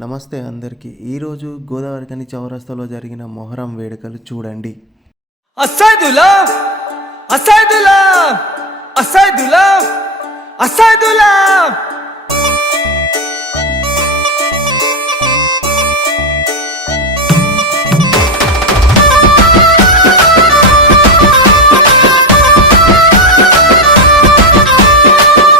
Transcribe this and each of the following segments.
నమస్తే అందరికీ. ఈరోజు గోదావరిఖని చౌరస్తాలో జరిగిన మొహరం వేడుకలు చూడండి. అసదులా అసదులా అసదులా అసదులా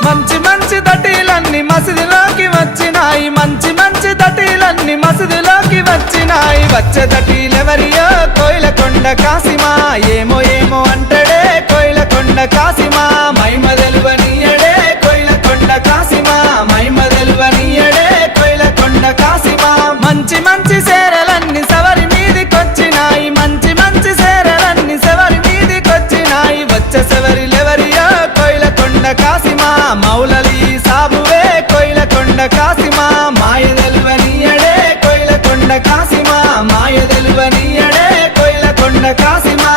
మంచి మంచి దటీలన్నీ మసీదులోకి వచ్చినాయి. మంచి మంచి దటీలన్నీ మసీదులోకి వచ్చినాయి. వచ్చే దటీలెవరియో కోయిలకొండ కాసిమా. ఏమో ఏమో అంటడే కోయిలకొండ కాసిమా. మైమ తెలువనీయడే కోయిలకొండ కాసిమా. మైమ తెలువనీయడే కోయిలకొండ కాసిమా. మంచి మంచి సేరలన్నీ సవరి మీదికొచ్చినాయి. మంచి మంచి సేరలన్నీ సవరి మీదికొచ్చినాయి. వచ్చే సెవరిలెవరియో కోయిలకొండ కాసిమా. మౌలలి సాబువే కోయిలకొండ కాసిమా. మాయ తెలువనీయడే కోయిలకొండ కాసిమా. మాయ తెలువనీయడే కోయిలకొండ కాసిమా.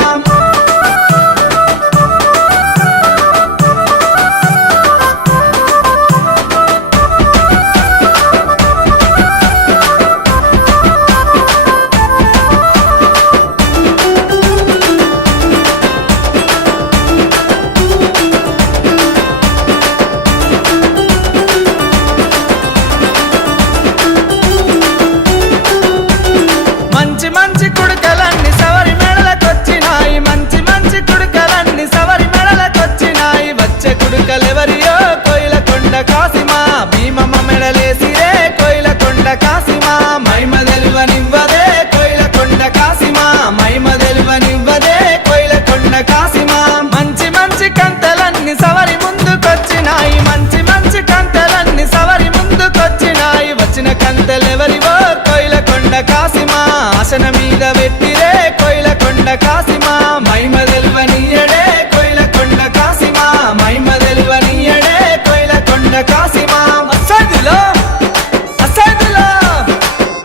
మంచి మంచి కుడుకలన్నీ సవరి మెడలకొచ్చినాయి. మంచి మంచి కుడుకలన్నీ సవరి మెడలకొచ్చినాయి. వచ్చే కుడుకలెవరియో కోయిలకొండ కాసిమా. భీమమ్మ మెడలేసిరే కోయిలకొండ కాసిమా. మైమ తెలువనివ్వదే కోయిలకొండ కాసిమా. మైమ తెలువనివ్వదే కోయిలకొండ కాసిమా. మంచి మంచి కంతలన్నీ సవరి ముందుకొచ్చినాయి. మంచి మంచి కంతలన్నీ సవరి ముందుకొచ్చినాయి. వచ్చిన కంతలెవరివో కోయిలకొండ కాసిమా. ఆసన మీద పెట్టిరే కోయిలకొండ కాసిమా. మైమ తెలువనీయడే కోయిలకొండ కాసిమా. మైమ తెలువనీయడే కోయిలకొండ కాసిమా. అసదులా అసదులా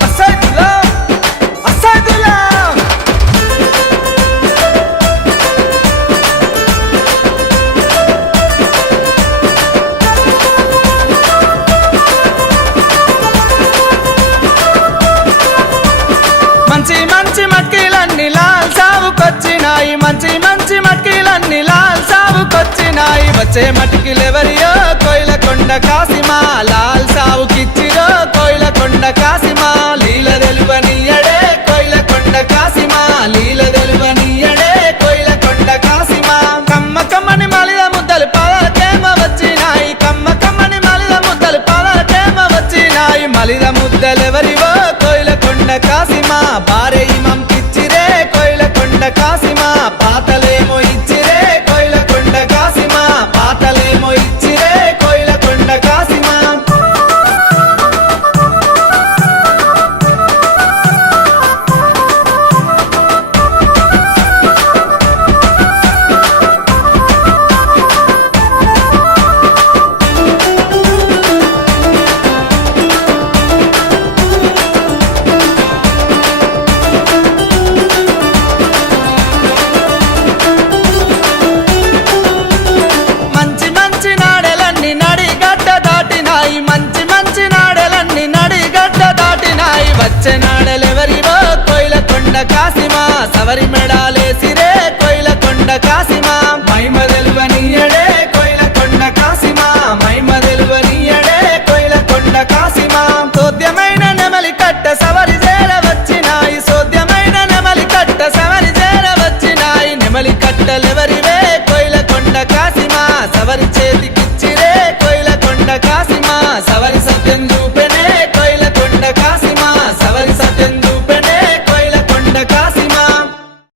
అసదులా అసదులా మంచి మంచి మట్కీలన్నీ లాల్ సావుకొచ్చినాయి. మంచి మంచి మట్కీలన్నీ లాల్ సావుకొచ్చినాయి. వచ్చే మట్కీలెవరియో కోయిలకొండ కాసిమా. లాల్ సావుకిచ్చిరో కోయిలకొండ కాసిమా. లీల తెలువనీయడే కోయిలకొండ కాసిమా. లీల తెలువనీయడే కోయిలకొండ కాసిమా. కమ్మ కమ్మని మలిద ముద్దలు పాలకేమ వచ్చినాయి. కమ్మ కమ్మని మలిద ముద్దలు పాలకేమ వచ్చినాయి. మలిద ముద్దలెవరివో కోయిలకొండ కాసిమా. బారే ఇమం కిచ్చిరే కోయిలకొండ కాసిమా. పాతలేమో ఇచ్చిరే కోయిలకొండ కాసిమా. పాతలేమో ఇచ్చిరే కోయిలకొండ కాసిమా. మంచి మంచి నాడెలన్నీ నడిగడ్డ దాటినాయి. మంచి మంచి నాడెలన్నీ నడిగడ్డ దాటినాయి. వచ్చే నాడెలెవరివో కోయిలకొండ కాసిమా. సవరి మెడాలేసిరే కోయిలకొండ కాసిమా. మైమ తెలువనీయడే కోయిలకొండ కాసిమా. మైమ తెలువనీయడే కోయిలకొండ కాసిమా. సోద్యమైన నెమలి కట్ట సవరి చేర వచ్చినాయి. సోద్యమైన నెమలి కట్ట సవరి చేర వచ్చినాయి. నెమలి కట్టలెవరి